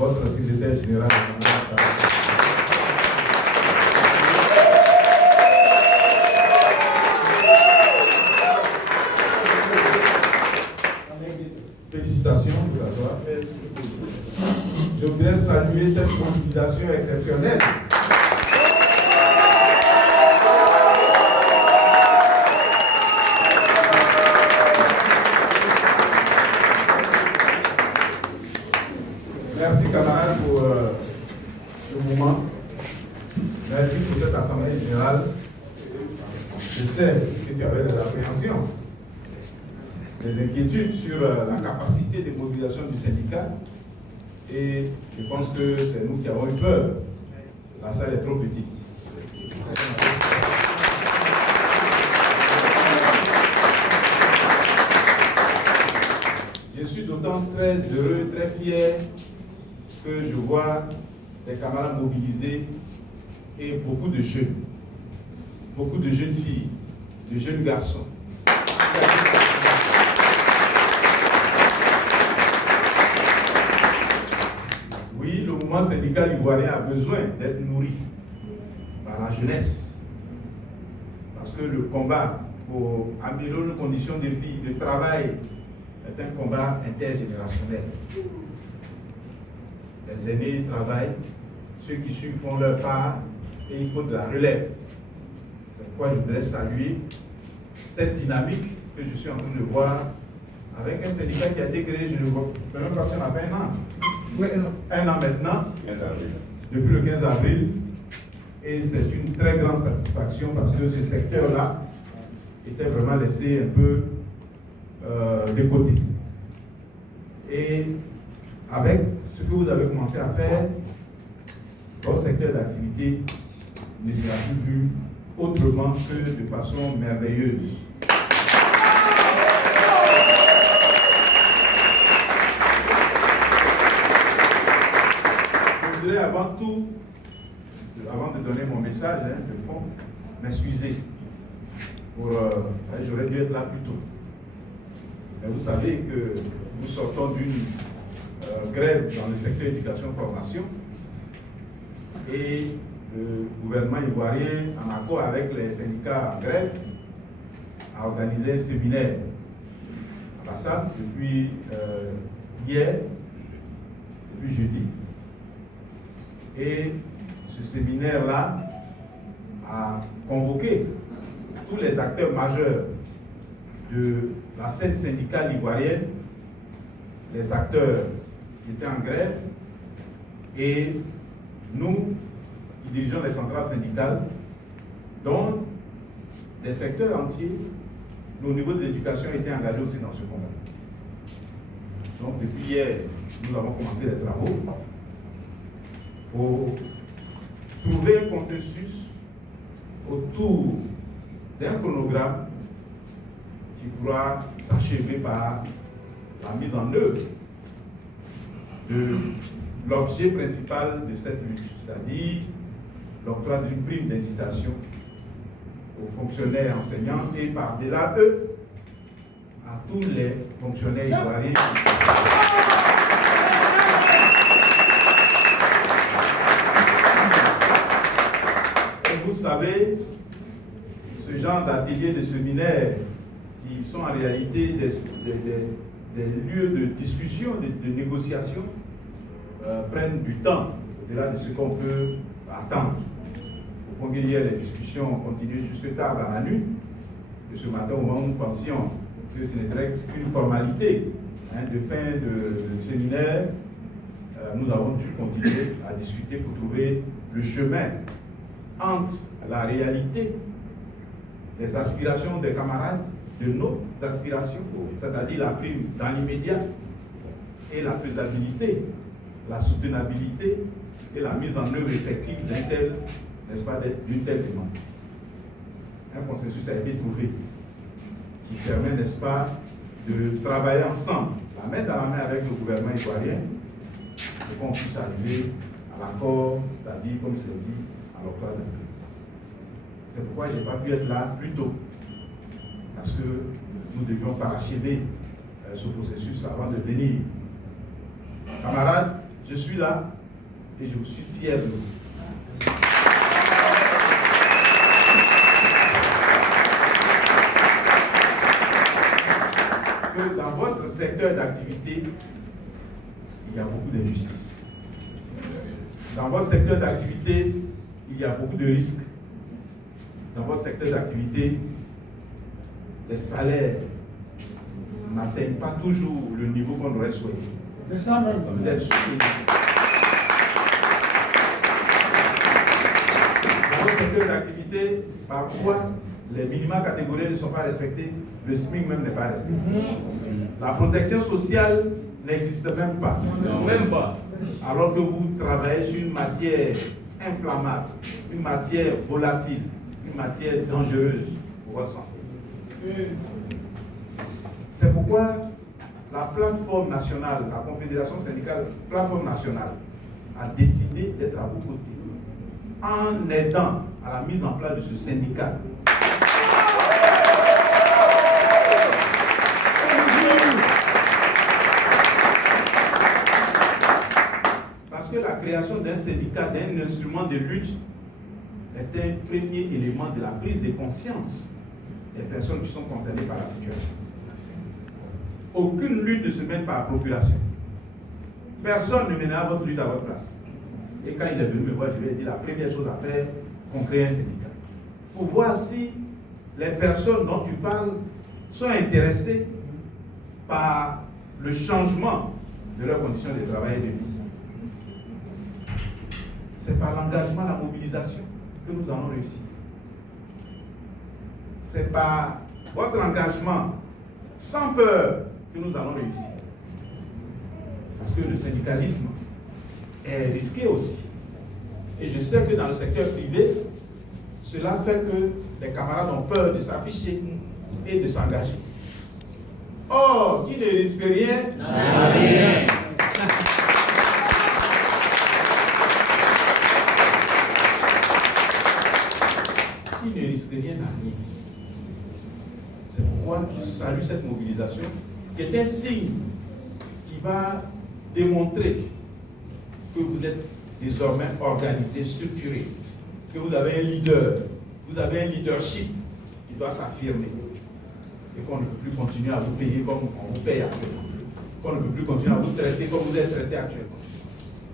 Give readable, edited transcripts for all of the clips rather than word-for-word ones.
votre secrétaire général. Félicitations pour la soirée. Je voudrais saluer cette mobilisation exceptionnelle. Merci camarades pour ce moment. Merci pour cette assemblée générale. Je sais que tu avais des appréhensions, des inquiétudes sur la capacité de mobilisation du syndicat. Et je pense que c'est nous qui avons eu peur. La salle est trop petite. Je suis d'autant très heureux, très fier que je vois des camarades mobilisés et beaucoup de jeunes filles, de jeunes garçons. Oui, le mouvement syndical ivoirien a besoin d'être nourri par la jeunesse. Parce que le combat pour améliorer nos conditions de vie, de travail, est un combat intergénérationnel. Les aînés travaillent, ceux qui suivent font leur part et il faut de la relève. C'est pourquoi je voudrais saluer cette dynamique que je suis en train de voir avec un syndicat qui a été créé, je ne sais même pas si on a fait un an. Oui, un an maintenant, depuis le 15 avril, et c'est une très grande satisfaction parce que ce secteur-là était vraiment laissé un peu de côté. Et avec ce que vous avez commencé à faire, votre secteur d'activité ne sera plus autrement que de façon merveilleuse. Je voudrais avant tout, avant de donner mon message de fond, m'excuser pour... j'aurais dû être là plus tôt. Mais vous savez que nous sortons d'une grève dans le secteur éducation-formation et le gouvernement ivoirien, en accord avec les syndicats en grève, a organisé un séminaire à Bassam depuis hier, depuis jeudi. Et ce séminaire-là a convoqué tous les acteurs majeurs de la scène syndicale ivoirienne, les acteurs qui étaient en grève, et nous, qui dirigeons les centrales syndicales, dont des secteurs entiers, au niveau de l'éducation, étaient engagés aussi dans ce combat. Donc depuis hier, nous avons commencé les travaux pour trouver un consensus autour d'un chronogramme qui pourra s'achever par la mise en œuvre de l'objet principal de cette lutte, c'est-à-dire l'octroi d'une prime d'incitation aux fonctionnaires enseignants et par-delà eux, à tous les fonctionnaires ivoiriens. Et vous savez, ce genre d'ateliers, de séminaires, qui sont en réalité des lieux de discussion, de négociation, prennent du temps, au-delà de ce qu'on peut attendre. Au point qu'il y ait les discussions continuent jusque tard dans la nuit. Et ce matin, au moment où nous pensions que ce n'était qu'une formalité de fin de séminaire, nous avons dû continuer à discuter pour trouver le chemin entre la réalité des aspirations des camarades, de nos aspirations, c'est-à-dire la prime dans l'immédiat, et la faisabilité, la soutenabilité et la mise en œuvre effective d'un tel, n'est-ce pas, d'une telle demande. Un consensus a été trouvé qui permet, n'est-ce pas, de travailler ensemble, la main dans la main avec le gouvernement ivoirien, pour qu'on puisse arriver à l'accord, c'est-à-dire, comme je l'ai dit, à l'octroi d'un prix. C'est pourquoi je n'ai pas pu être là plus tôt, parce que nous devions parachever ce processus avant de venir. Camarades, je suis suis là et je suis fier de vous. Que dans votre secteur d'activité, il y a beaucoup d'injustice. Dans votre secteur d'activité, il y a beaucoup de risques. Dans votre secteur d'activité, les salaires n'atteignent pas toujours le niveau qu'on aurait souhaité. Vous êtes sous-payés. Dans votre secteur d'activité, parfois, les minima catégoriels ne sont pas respectés, le SMIC même n'est pas respecté. La protection sociale n'existe même pas. Non, même pas. Alors que vous travaillez sur une matière inflammable, une matière volatile, une matière dangereuse pour votre santé. C'est pourquoi la plateforme nationale, la Confédération syndicale, plateforme nationale, a décidé d'être à vos côtés en aidant à la mise en place de ce syndicat. Parce que la création d'un syndicat, d'un instrument de lutte, est un premier élément de la prise de conscience des personnes qui sont concernées par la situation. Aucune lutte ne se mène par procuration. Personne ne mènera votre lutte à votre place. Et quand il est venu me voir, je lui ai dit la première chose à faire, qu'on crée un syndicat. Pour voir si les personnes dont tu parles sont intéressées par le changement de leurs conditions de travail et de vie. C'est par l'engagement, la mobilisation que nous allons réussir. C'est par votre engagement sans peur que nous allons réussir. Parce que le syndicalisme est risqué aussi. Et je sais que dans le secteur privé, cela fait que les camarades ont peur de s'afficher et de s'engager. Or, qui ne risque rien n'a rien. Qui ne risque rien n'a rien. C'est pourquoi je salue cette mobilisation, qui est un signe qui va démontrer que vous êtes désormais organisé, structuré, que vous avez un leader, vous avez un leadership qui doit s'affirmer et qu'on ne peut plus continuer à vous payer comme on vous paye actuellement, qu'on ne peut plus continuer à vous traiter comme vous êtes traité actuellement.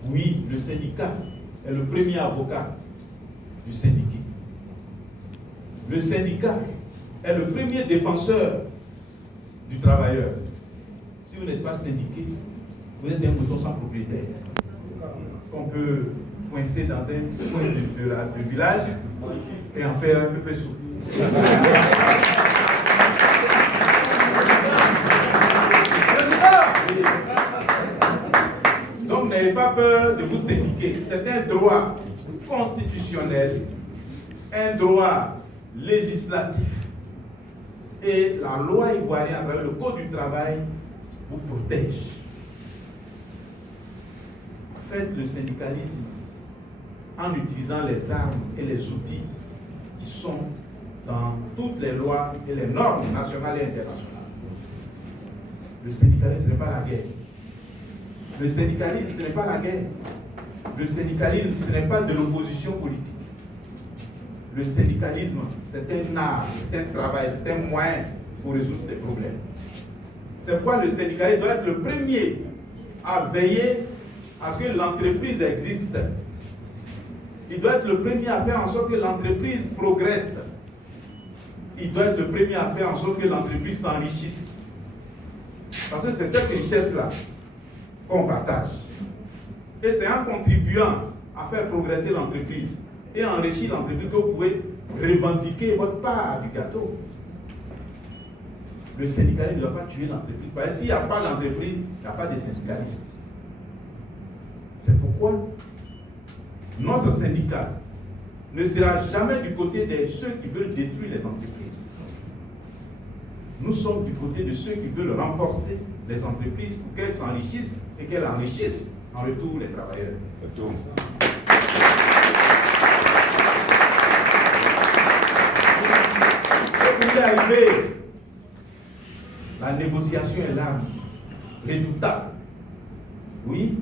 Oui, le syndicat est le premier avocat du syndiqué. Le syndicat est le premier défenseur du travailleur. Si vous n'êtes pas syndiqué, vous êtes un mouton sans propriétaire. Qu'on peut coincer dans un coin du village et en faire un peu sous. Donc n'ayez pas peur de vous syndiquer. C'est un droit constitutionnel, un droit législatif. Et la loi ivoirienne, à travers le Code du travail, vous protège. Faites le syndicalisme en utilisant les armes et les outils qui sont dans toutes les lois et les normes nationales et internationales. Le syndicalisme, ce n'est pas la guerre. Le syndicalisme, ce n'est pas la guerre. Le syndicalisme, ce n'est pas de l'opposition politique. Le syndicalisme, c'est un art, c'est un travail, c'est un moyen pour résoudre des problèmes. C'est pourquoi le syndicalisme doit être le premier à veiller à ce que l'entreprise existe. Il doit être le premier à faire en sorte que l'entreprise progresse. Il doit être le premier à faire en sorte que l'entreprise s'enrichisse. Parce que c'est cette richesse-là qu'on partage. Et c'est en contribuant à faire progresser l'entreprise et enrichir l'entreprise que vous pouvez revendiquer votre part du gâteau. Le syndicalisme ne doit pas tuer l'entreprise. Parce que s'il n'y a pas d'entreprise, il n'y a pas de syndicalistes. C'est pourquoi notre syndicat ne sera jamais du côté de ceux qui veulent détruire les entreprises. Nous sommes du côté de ceux qui veulent renforcer les entreprises pour qu'elles s'enrichissent et qu'elles enrichissent en retour les travailleurs. Vous arrivez, la négociation est là, redoutable. Oui,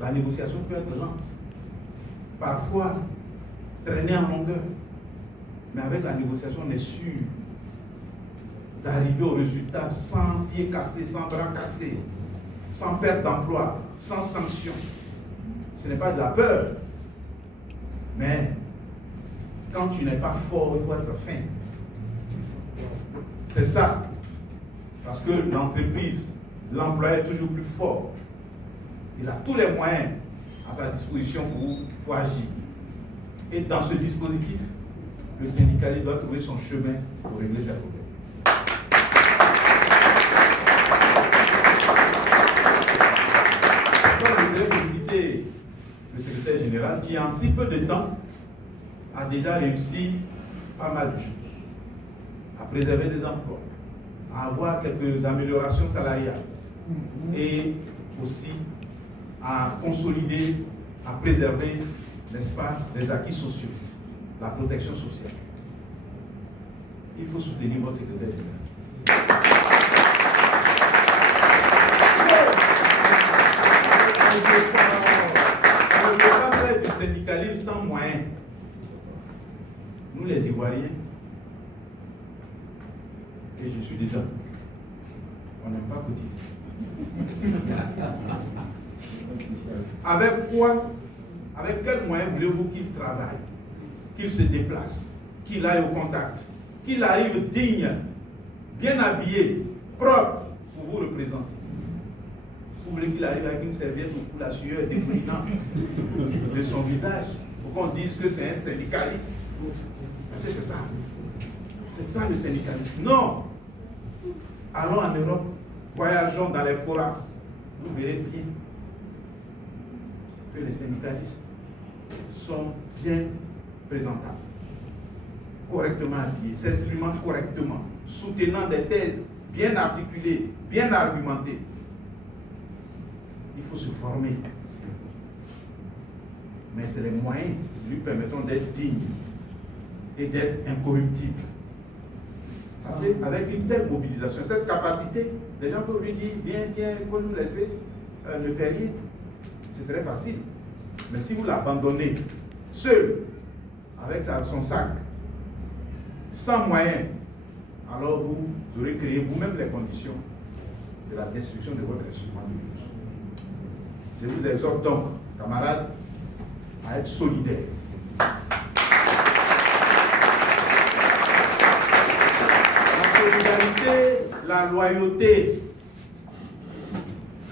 la négociation peut être lente. Parfois, traîner en longueur. Mais avec la négociation, on est sûr d'arriver au résultat sans pied cassé, sans bras cassés, sans perte d'emploi, sans sanction. Ce n'est pas de la peur. Mais quand tu n'es pas fort, il faut être fin. C'est ça. Parce que l'entreprise, l'employé est toujours plus fort. Il a tous les moyens à sa disposition pour agir. Et dans ce dispositif, le syndicaliste doit trouver son chemin pour régler ses problèmes. Donc, je voudrais féliciter le secrétaire général qui, en si peu de temps, a déjà réussi pas mal de choses. À préserver des emplois, à avoir quelques améliorations salariales et aussi à consolider, à préserver, n'est-ce pas, les acquis sociaux, la protection sociale. Il faut soutenir votre secrétaire général. On ne peut pas faire du syndicalisme sans moyens. Nous les Ivoiriens, et je suis dedans, on n'aime pas cotiser. Avec quoi? Avec quels moyens voulez-vous qu'il travaille, qu'il se déplace, qu'il aille au contact, qu'il arrive digne, bien habillé, propre pour vous représenter? Vous voulez qu'il arrive avec une serviette pour la sueur dégoulinante de son visage pour qu'on dise que c'est un syndicaliste? C'est ça. C'est ça le syndicalisme. Non. Allons en Europe, voyageons dans les forats. Vous verrez bien que les syndicalistes sont bien présentables, correctement habillés, s'exprimant correctement, soutenant des thèses bien articulées, bien argumentées. Il faut se former. Mais c'est les moyens qui lui permettront d'être dignes et d'être incorruptibles. Parce qu'avec une telle mobilisation, cette capacité, les gens peuvent lui dire, viens, tiens, il faut nous laisser, ne faire rien. Ce serait facile. Mais si vous l'abandonnez seul, avec son sac, sans moyens, alors vous aurez créé vous-même les conditions de la destruction de votre instrument de lutte. Je vous exhorte donc, camarades, à être solidaires. La loyauté,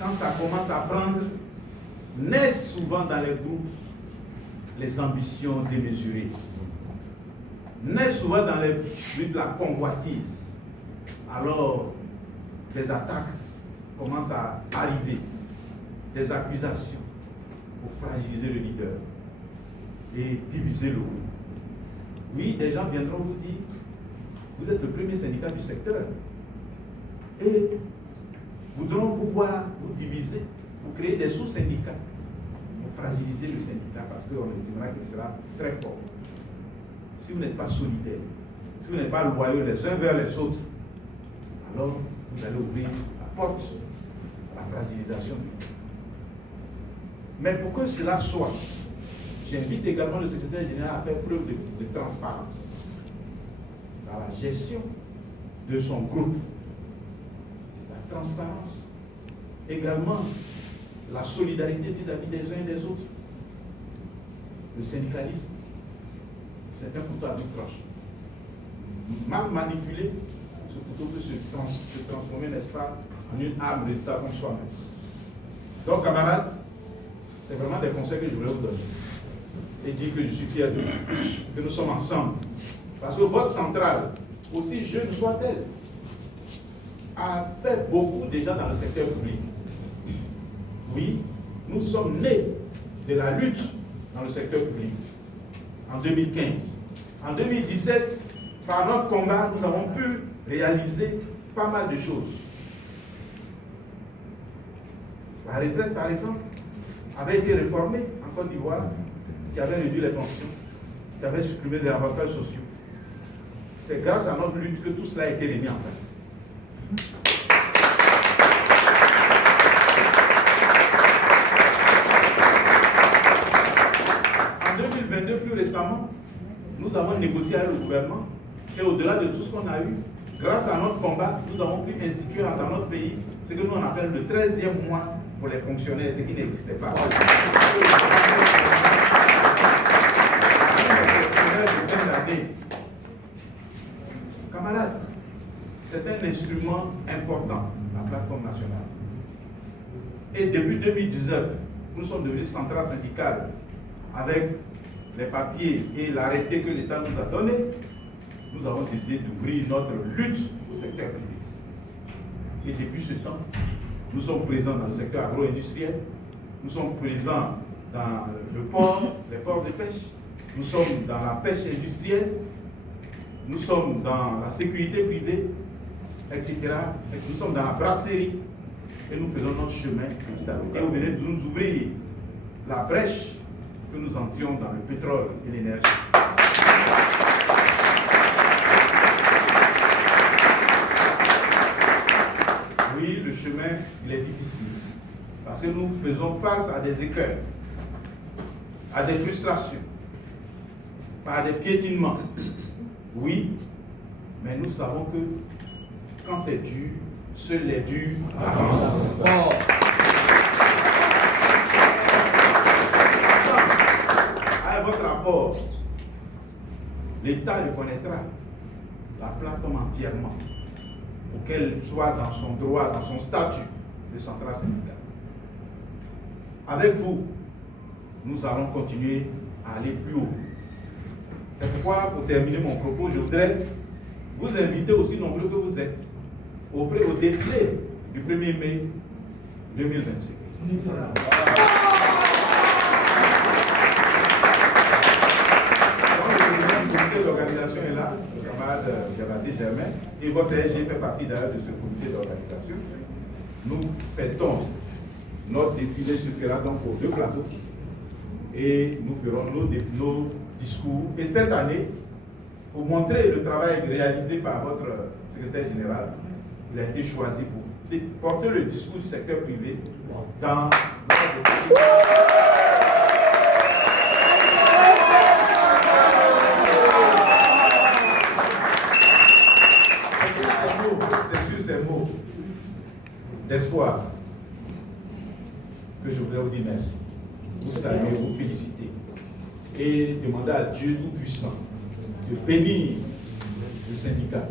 quand ça commence à prendre, naissent souvent dans les groupes les ambitions démesurées. Naissent souvent dans les buts de la convoitise. Alors, des attaques commencent à arriver, des accusations pour fragiliser le leader et diviser le groupe. Oui, des gens viendront vous dire, vous êtes le premier syndicat du secteur et voudront pouvoir vous diviser pour créer des sous-syndicats pour fragiliser le syndicat parce qu'on estimera qu'il sera très fort. Si vous n'êtes pas solidaires, si vous n'êtes pas loyaux les uns vers les autres, alors vous allez ouvrir la porte à la fragilisation. Mais pour que cela soit, j'invite également le secrétaire général à faire preuve de transparence dans la gestion de son groupe. La transparence, également la solidarité vis-à-vis des uns et des autres. Le syndicalisme, c'est un couteau à double tranchant. Mal manipulé, ce couteau peut se transformer, n'est-ce pas, en une arme d'État contre soi-même. Donc, camarades, c'est vraiment des conseils que je voulais vous donner. Et dire que je suis fier de vous, que nous sommes ensemble. Parce que votre centrale, aussi jeune soit-elle, a fait beaucoup déjà dans le secteur public. Oui, nous sommes nés de la lutte dans le secteur public en 2015. En 2017, par notre combat, nous avons pu réaliser pas mal de choses. La retraite, par exemple, avait été réformée en Côte d'Ivoire, qui avait réduit les pensions, qui avait supprimé des avantages sociaux. C'est grâce à notre lutte que tout cela a été remis en place. récemment, nous avons négocié avec le gouvernement et au-delà de tout ce qu'on a eu, grâce à notre combat, nous avons pu instituer dans notre pays ce que nous on appelle le 13e mois pour les fonctionnaires, ce qui n'existait pas. Les fonctionnaires de fin d'année, camarades, c'est un instrument important, la plateforme nationale. Et depuis 2019, nous sommes devenus centrale syndicale avec les papiers et l'arrêté que l'État nous a donné. Nous avons décidé d'ouvrir notre lutte au secteur privé. Et depuis ce temps, nous sommes présents dans le secteur agro-industriel, nous sommes présents dans le port, les ports de pêche, nous sommes dans la pêche industrielle, nous sommes dans la sécurité privée, etc. Et nous sommes dans la brasserie et nous faisons notre chemin petit à petit. Et vous venez de nous ouvrir la brèche que nous entrions dans le pétrole et l'énergie. Oui, le chemin, il est difficile. Parce que nous faisons face à des écueils, à des frustrations, à des piétinements. Oui, mais nous savons que quand c'est dur, seul les durs avancent. À votre rapport, l'État reconnaîtra la plateforme entièrement, pour qu'elle soit dans son droit, dans son statut de centrale syndicale. Avec vous, nous allons continuer à aller plus haut. C'est pourquoi, pour terminer mon propos, je voudrais vous inviter, aussi nombreux que vous êtes, au défilé du 1er mai 2025. Le comité d'organisation est là, le camarade Diabaté Germain, et votre SG fait partie d'ailleurs de ce comité d'organisation. Nous fêtons notre défilé se fera donc aux 2 plateaux et nous ferons nos discours. Et cette année, pour montrer le travail réalisé par votre secrétaire général, il a été choisi pour porter le discours du secteur privé dans c'est sur ces mots d'espoir que je voudrais vous dire merci, vous saluer, vous féliciter et demander à Dieu Tout-Puissant de bénir le syndicat.